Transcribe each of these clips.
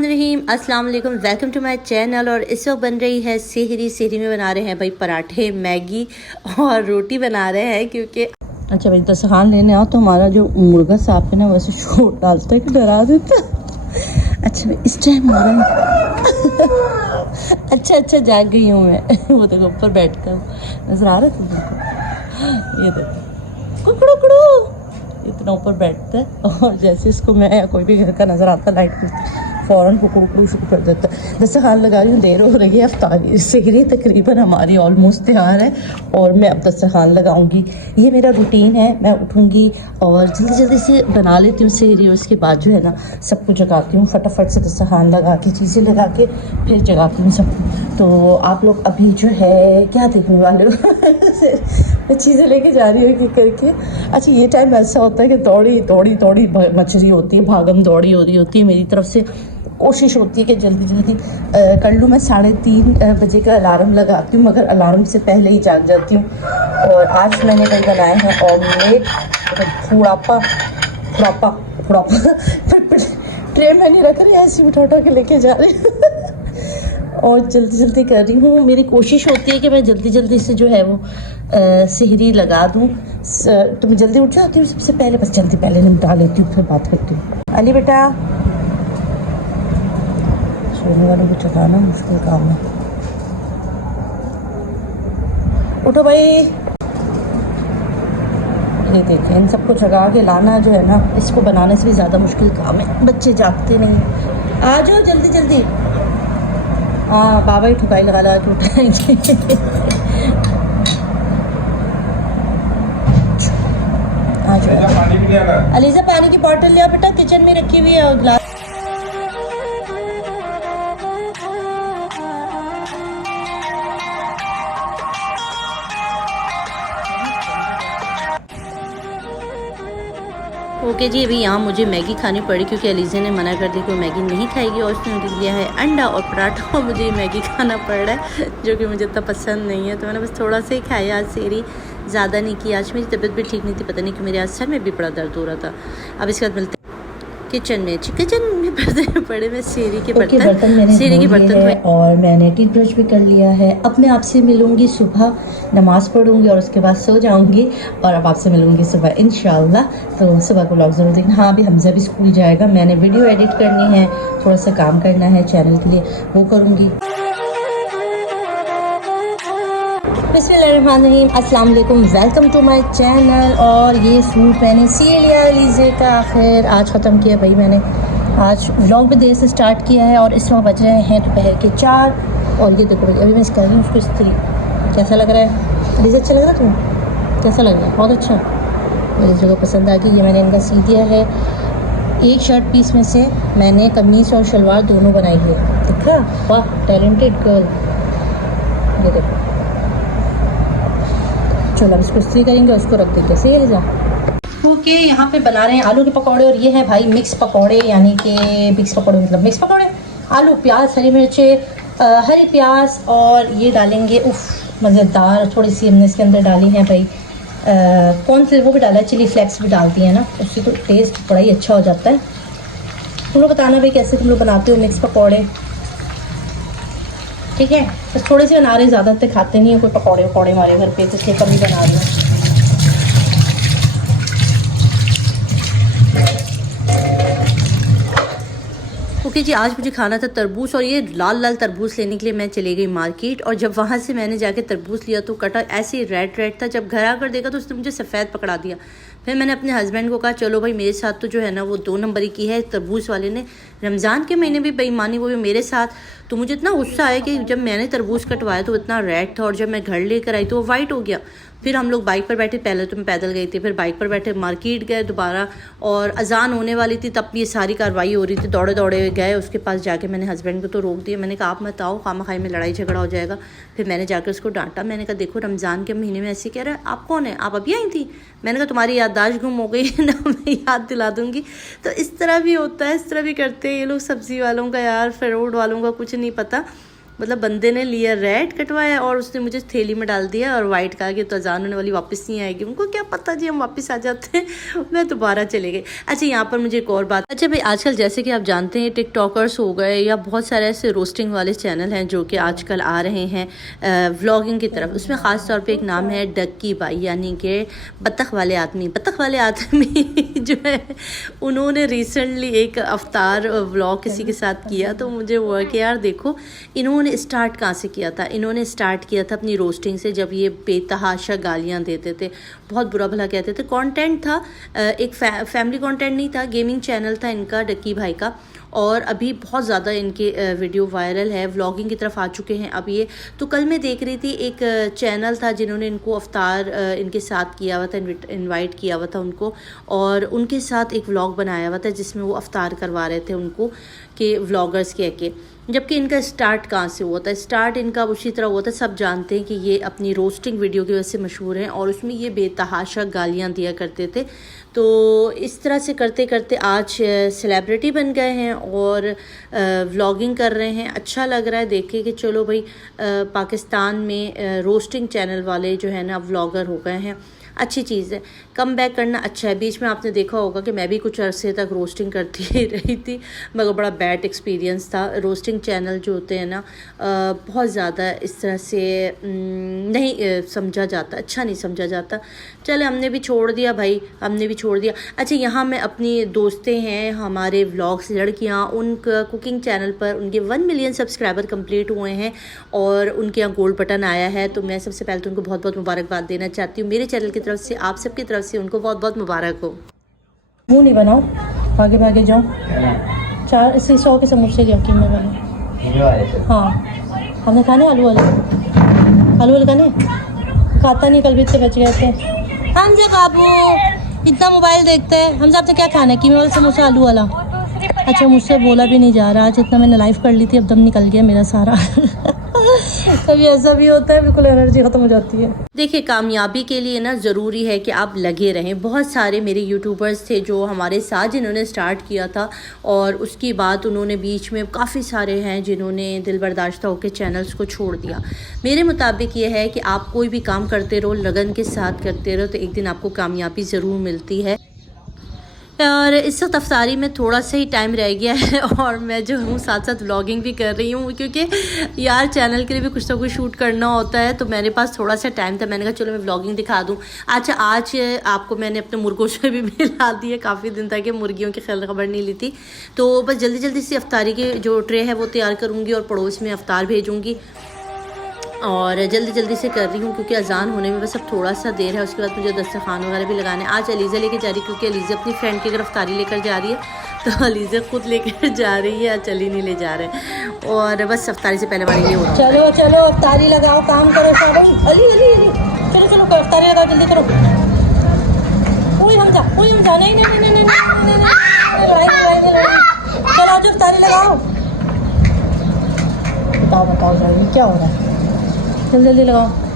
बिस्मिल्लाहिर्रहमानिर्रहीम अस्सलाम वालेकुम, वेलकम टू माय चैनल। और इस वक्त बन रही है सेहरी में बना रहे हैं भाई पराठे, मैगी और रोटी बना रहे हैं क्योंकि अच्छा भाई दस्तरखान लेने आओ तो हमारा जो मुर्गा साहब है ना वैसे छोड़ डालता है कि डरा देता। अच्छा भाई इस टाइम हो रहा है अच्छा जाग गई हूँ मैं वो देखो ऊपर बैठ कर नजर आ रहा है तुमको, ये देखो कुकड़ू इतना ऊपर बैठता है और जैसे इसको मैं या कोई भी घर का नज़र आता लाइट फ़ौरन कुकड़ू शुरू कर देता है। दस्तरखान लगा रही हूँ, देर हो रही है, अफ्तारी सेहरी तकरीबन हमारी ऑलमोस्ट तैयार है और मैं अब दस्तरखान लगाऊंगी। ये मेरा रूटीन है, मैं उठूँगी और जल्दी से बना लेती हूँ सेहरी, उसके बाद जो है ना सबको जगाती हूँ फटाफट से, दस्तरखान लगा के चीज़ें लगा के फिर जगाती हूँ सबको। तो आप लोग अभी जो है क्या देखने वाले हो मैं चीज़ें लेके जा रही हूँ कि करके। अच्छा ये टाइम ऐसा होता है कि दौड़ी मच रही होती है, भागम दौड़ी हो रही होती है। मेरी तरफ से कोशिश होती है कि जल्दी कर लूँ। मैं 3:30 बजे का अलार्म लगाती हूँ मगर अलार्म से पहले ही जाग जाती हूँ। और आज मैंने कल बनाए हैं ऑमलेट, फुड़ापा ट्रे में नहीं रख रही, ऐसी उठा के लेके जा रही हूँ और जल्दी कर रही हूँ। मेरी कोशिश होती है कि मैं जल्दी से जो है वो सेहरी लगा दूँ। तो मैं जल्दी उठ जाती हूँ सबसे पहले, बस जल्दी पहले निपटा लेती हूँ फिर बात करती हूँ। अली बेटा, सोने वालों को जगाना मुश्किल काम है, उठो भाई। ये देखें इन सबको जगा के लाना जो है ना, इसको बनाने से भी ज़्यादा मुश्किल काम है, बच्चे जागते नहीं। आ जाओ जल्दी। हाँ बाबा ही ठुकाई लगा रहा है, उठाएंगे अलीजा पानी की बोतल लिया बेटा, किचन में रखी हुई है और ग्लास। ओके जी, अभी यहाँ मुझे मैगी खानी पड़ी क्योंकि अलीज़ा ने मना कर दी कि वो मैगी नहीं खाएगी और उसने मुझे दिया है अंडा और पराठा और मुझे मैगी खाना पड़ रहा है जो कि मुझे इतना पसंद नहीं है। तो मैंने बस थोड़ा सा ही खाया आज सेहरी, ज़्यादा नहीं किया। आज मेरी तबीयत भी ठीक नहीं थी, पता नहीं कि मेरे आज सर में भी बड़ा दर्द हो रहा था। अब इसके बाद मिलते किचन में पड़े मैं सेहरी के बर्तन और मैंने टीथ ब्रश भी कर लिया है। अब मैं आपसे मिलूंगी सुबह, नमाज पढ़ूंगी और उसके बाद सो जाऊंगी और अब आपसे मिलूंगी सुबह इंशाल्लाह। तो सुबह को व्लॉग ज़रूर देखना। हाँ अभी हमजा भी स्कूल जाएगा, मैंने वीडियो एडिट करनी है, थोड़ा सा काम करना है चैनल के लिए, वो करूँगी। बिस्मिल्लाहिर्रहमानिर्रहीम, अस्सलाम वालेकुम, वेलकम टू माय चैनल। और ये सूट मैंने सी लिया अलीज़े का, आखिर आज ख़त्म किया भाई मैंने। आज व्लॉग भी देर से स्टार्ट किया है और इस वक्त बज रहे हैं दोपहर के 4। और ये देखो अभी मैं कर रही हूँ उसको इस्त्री। कैसा लग रहा है अलीज़ा? अच्छा लग रहा है तुम्हें? कैसा लग रहा है? बहुत अच्छा, मुझे जगह पसंद आ गई। ये मैंने इनका सी दिया है। एक शर्ट पीस में से मैंने कमीज़ और शलवार दोनों बनाई है, देखा? वाह टैलेंटेड गर्ल। ये देखो, चलो अब इसको इस्त्री करेंगे, उसको रख देंगे। सही है जा। ओके, यहाँ पे बना रहे हैं आलू के पकौड़े और ये है भाई मिक्स पकौड़े, यानी कि मिक्स पकौड़े, आलू प्याज हरी मिर्चें, हरी प्याज और ये डालेंगे। उफ मज़ेदार, थोड़ी सी हमने इसके अंदर डाली है भाई कौन से वो भी डाला है, चिली फ्लेक्स भी डालती है ना, उससे तो टेस्ट बड़ा ही अच्छा हो जाता है। तुम लोग बताना भाई कैसे तुम लोग बनाते हो मिक्स पकौड़े, ठीक है? बस थोड़े से बना रहे, ज़्यादा तो खाते नहीं है कोई पकौड़े हमारे घर पे, तो इसलिए कम ही बना रहे हैं। ओके जी, आज मुझे खाना था तरबूज और ये लाल तरबूज लेने के लिए मैं चली गई मार्केट। और जब वहाँ से मैंने जाके तरबूज लिया तो कटा ऐसे रेड था, जब घर आकर देखा तो उसने मुझे सफ़ेद पकड़ा दिया। फिर मैंने अपने हस्बैंड को कहा चलो भाई मेरे साथ तो जो है ना वो 2 नंबर की है, तरबूज वाले ने रमज़ान के महीने भी बेईमानी, वो भी मेरे साथ। तो मुझे इतना गुस्सा आया कि जब मैंने तरबूज कटवाया तो इतना रेड था और जब मैं घर लेकर आई तो वो वाइट हो गया। फिर हम लोग बाइक पर बैठे, पहले तो मैं पैदल गई थी, फिर बाइक पर बैठे मार्केट गए दोबारा, और अजान होने वाली थी तब ये सारी कार्रवाई हो रही थी। दौड़े गए उसके पास, जाके मैंने हस्बैंड को तो रोक दिया। मैंने कहा आप मत आओ, खामखाई में लड़ाई झगड़ा हो जाएगा। फिर मैंने जाकर उसको डांटा, मैंने कहा देखो रमज़ान के महीने में ऐसे कह रहा है, आप कौन है? आप अभी आई थी? मैंने कहा तुम्हारी याददाश्त गुम हो गई ना, मैं याद दिला दूँगी। तो इस तरह भी होता है, इस तरह भी करते हैं ये लोग सब्ज़ी वालों का, यार फ्रूट वालों का कुछ नहीं पता। मतलब बंदे ने लिया रेड कटवाया और उसने मुझे थैली में डाल दिया और वाइट कहा कि तो अजान होने वाली वापस नहीं आएगी। उनको क्या पता जी हम वापस आ जाते हैं। मैं दोबारा चले गई। अच्छा यहाँ पर मुझे एक और बात, अच्छा भाई आजकल जैसे कि आप जानते हैं टिकटॉकर्स हो गए या बहुत सारे ऐसे रोस्टिंग वाले चैनल हैं जो कि आजकल आ रहे हैं व्लॉगिंग की तरफ। उसमें ख़ास तौर पे एक नाम है डक्की भाई, यानी कि बतख वाले आदमी जो है उन्होंने रिसेंटली एक अवतार व्लॉग किसी के साथ किया। तो मुझे वो है कि यार देखो इन्होंने स्टार्ट कहाँ से किया था। इन्होंने स्टार्ट किया था अपनी रोस्टिंग से, जब ये बेतहाशा गालियाँ देते थे, बहुत बुरा भला कहते थे। कंटेंट था एक फैमिली कंटेंट नहीं था, गेमिंग चैनल था इनका डक्की भाई का। और अभी बहुत ज़्यादा इनके वीडियो वायरल है, व्लॉगिंग की तरफ आ चुके हैं अब ये। तो कल मैं देख रही थी एक चैनल था जिन्होंने इनको अवतार इनके साथ किया हुआ था, इनवाइट किया हुआ था उनको, और उनके साथ एक व्लॉग बनाया हुआ था जिसमें वो अवतार करवा रहे थे उनको कि व्लॉगर्स कह के। जबकि इनका स्टार्ट कहाँ से हुआ था, स्टार्ट इनका उसी तरह हुआ था। सब जानते हैं कि ये अपनी रोस्टिंग वीडियो की वजह से मशहूर हैं और उसमें ये बेतहाशा गालियाँ दिया करते थे। तो इस तरह से करते करते आज सेलिब्रिटी बन गए हैं और व्लॉगिंग कर रहे हैं। अच्छा लग रहा है देख के कि चलो भाई पाकिस्तान में रोस्टिंग चैनल वाले जो है ना व्लॉगर हो गए हैं, अच्छी चीज़ है। कम बैक करना अच्छा है। बीच में आपने देखा होगा कि मैं भी कुछ अरसे तक रोस्टिंग करती रही थी, मगर बड़ा बैड एक्सपीरियंस था। रोस्टिंग चैनल जो होते हैं ना बहुत ज़्यादा इस तरह से नहीं समझा जाता, अच्छा नहीं समझा जाता। चले हमने भी छोड़ दिया भाई, हमने भी छोड़ दिया। अच्छा यहाँ मैं अपनी दोस्तें हैं हमारे व्लॉग्स लड़कियाँ, उनका कुकिंग चैनल पर उनके 1 मिलियन सब्सक्राइबर कंप्लीट हुए हैं और उनके यहाँ गोल्ड बटन आया है। तो मैं सबसे पहले तो उनको बहुत बहुत मुबारकबाद देना चाहती हूँ। मेरे चैनल की तरफ से, आप सबकी तरफ से उनको बहुत बहुत मुबारक हो। मुँह नहीं बनाओ, भागे भागे जाओ। 400 के समोसे लिया कि मैं बना। हाँ हमने खाने आलू वाले खाने, खाता नहीं, कल भी इतने बच गए थे। हमजा बाबू इतना मोबाइल देखते हैं। हमजा आपने क्या खाना है, कीमे वाला समोसा आलू वाला? अच्छा मुझसे बोला भी नहीं जा रहा। आज इतना मैंने लाइव कर ली थी, अब दम निकल गया मेरा सारा। कभी ऐसा भी होता है, बिल्कुल एनर्जी ख़त्म हो जाती है। देखिए कामयाबी के लिए ना ज़रूरी है कि आप लगे रहें। बहुत सारे मेरे यूट्यूबर्स थे जो हमारे साथ जिन्होंने स्टार्ट किया था और उसकी बाद उन्होंने बीच में, काफ़ी सारे हैं जिन्होंने दिल बर्दाश्त होकर चैनल्स को छोड़ दिया। मेरे मुताबिक ये है कि आप कोई भी काम करते रहो, लगन के साथ करते रहो, तो एक दिन आपको कामयाबी ज़रूर मिलती है। और इस वक्त अफ्तारी में थोड़ा सा ही टाइम रह गया है और मैं जो हूँ साथ साथ व्लॉगिंग भी कर रही हूँ, क्योंकि यार चैनल के लिए भी कुछ ना कुछ शूट करना होता है। तो मेरे पास थोड़ा सा टाइम था, मैंने कहा चलो मैं व्लॉगिंग दिखा दूँ। अच्छा आज आपको मैंने अपने मुर्गों से भी मिला दिए, काफ़ी दिन तक मुर्गियों की खबर नहीं ली थी। तो बस जल्दी जल्दी से अफ्तारी की जो ट्रे है वो तैयार करूँगी और पड़ोस में अफ्तार भेजूँगी और जल्दी जल्दी से कर रही हूँ क्योंकि अजान होने में बस अब थोड़ा सा देर है। उसके बाद मुझे दस्तरखान वगैरह भी लगाने। आज अलीज़ा लेके जा रही, क्योंकि अलीज़ा अपनी फ्रेंड की गिरफ्तारी लेकर जा रही है, तो अलीज़ा खुद लेकर जा रही है, चली नहीं ले जा रहे। और बस अफ्तारी से पहले वाली ये हो रहा है। चलो चलो अफ्तारी लगाओ, काम करो सारे। अली अली अली चलो चलो अफ्तारी लगाओ, जल्दी करो। हम जा नहीं चलो आज अफ्तारी लगाओ। बताओ जाएगी क्या हो रहा है, जल्दी जल्दी लगाओ।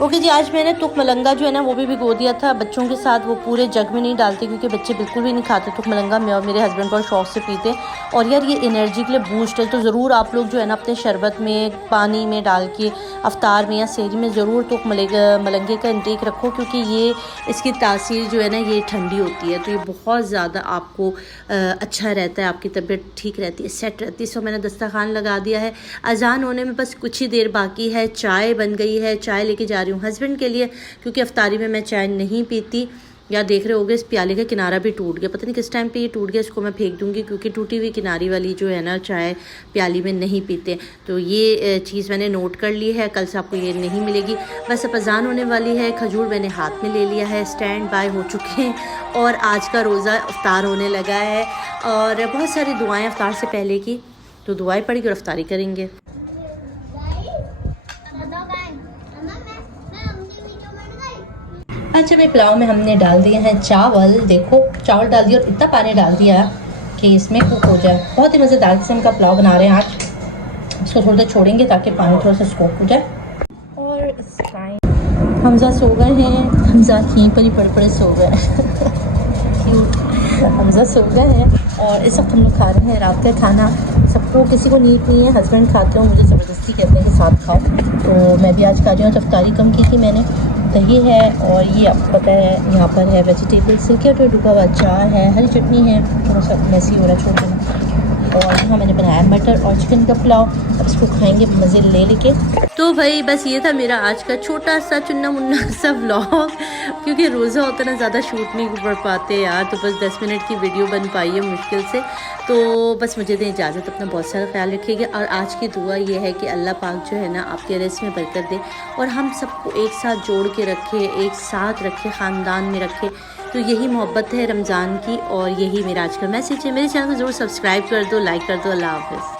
ओके जी, आज मैंने तुक मलंगा जो है ना वो भी भिगो दिया था बच्चों के साथ। वो पूरे जग में नहीं डालती क्योंकि बच्चे बिल्कुल भी नहीं खाते तुक मलंगा। मैं और मेरे हस्बैंड बहुत शौक से पीते। और यार ये एनर्जी के लिए बूस्ट है, तो ज़रूर आप लोग जो है ना अपने शरबत में, पानी में डाल के अफ्तार में या सहरी में ज़रूर तुक मलंगे का इंटेक रखो, क्योंकि ये इसकी तासीर जो है ना ये ठंडी होती है, तो ये बहुत ज़्यादा आपको अच्छा रहता है, आपकी तबीयत ठीक रहती है, सेट रहती है। सो मैंने दस्तरखान लगा दिया है। अजान होने में बस कुछ ही देर बाकी है। चाय बन गई है, चाय लेके जा रही हूँ हस्बैंड के लिए, क्योंकि अफ्तारी में मैं चाय नहीं पीती। या देख रहे होगे इस प्याले का किनारा भी टूट गया, पता नहीं किस टाइम पे ये टूट गया। इसको मैं फेंक दूंगी क्योंकि टूटी हुई किनारी वाली जो है ना चाय प्याली में नहीं पीते। तो ये चीज़ मैंने नोट कर ली है, कल से आपको ये नहीं मिलेगी। बस अब अजान होने वाली है, खजूर मैंने हाथ में ले लिया है, स्टैंड बाय हो चुके हैं और आज का रोज़ा अफ्तार होने लगा है। और बहुत सारी दुआएँ अफ्तार से पहले की, तो दुआएँ पढ़ी और अफ्तारी करेंगे। अच्छा भाई पुलाव में हमने डाल दिए हैं चावल। देखो चावल डाल दिया और इतना पानी डाल दिया कि इसमें कुक हो जाए। बहुत ही मज़ेदार किस्म का पुलाव बना रहे हैं आज। इसको थोड़ा देर छोड़ेंगे ताकि पानी थोड़ा सा स्कोप हो जाए। और इस टाइम हमजा सो गए हैं, हमजा यहीं पर ही पड़े सो गए क्यूट हमजा सो गए हैं। और इस वक्त हम लोग खा रहे हैं रात का खाना। सब तो किसी को नीड नहीं है, हस्बैंड खाते हो, मुझे ज़बरदस्ती कहते हैं कि साथ खाओ। तो मैं भी आज खा रही हूँ। अफ्तारी कम की थी मैंने। दही है और ये आपको पता है यहाँ पर है वेजिटेबल सिरके और डुबा हुआ अचार है, हरी चटनी है, थोड़ा सा मैसी हो रहा है छोड़ देना। और यहाँ मैंने बनाया मटर और चिकन का पुलाव। अब इसको खाएंगे मज़े ले लेके। तो भाई बस ये था मेरा आज का छोटा सा चुन्ना मुन्ना सा व्लॉग, क्योंकि रोज़ा होता ना ज़्यादा शूट नहीं कर पाते यार, तो बस 10 मिनट की वीडियो बन पाई है मुश्किल से। तो बस मुझे दें इजाज़त, अपना बहुत सारा ख्याल रखिएगा। और आज की दुआ ये है कि अल्लाह पाक जो है ना आपके रिज़्क़ में बरकत दे और हम सबको एक साथ जोड़ के रखे, एक साथ रखे, ख़ानदान में रखे। तो यही मोहब्बत है रमज़ान की और यही मेरा आज का मैसेज है। मेरे चैनल को ज़रूर सब्सक्राइब कर दो, लाइक कर दो। अल्लाह हाफ़िज़।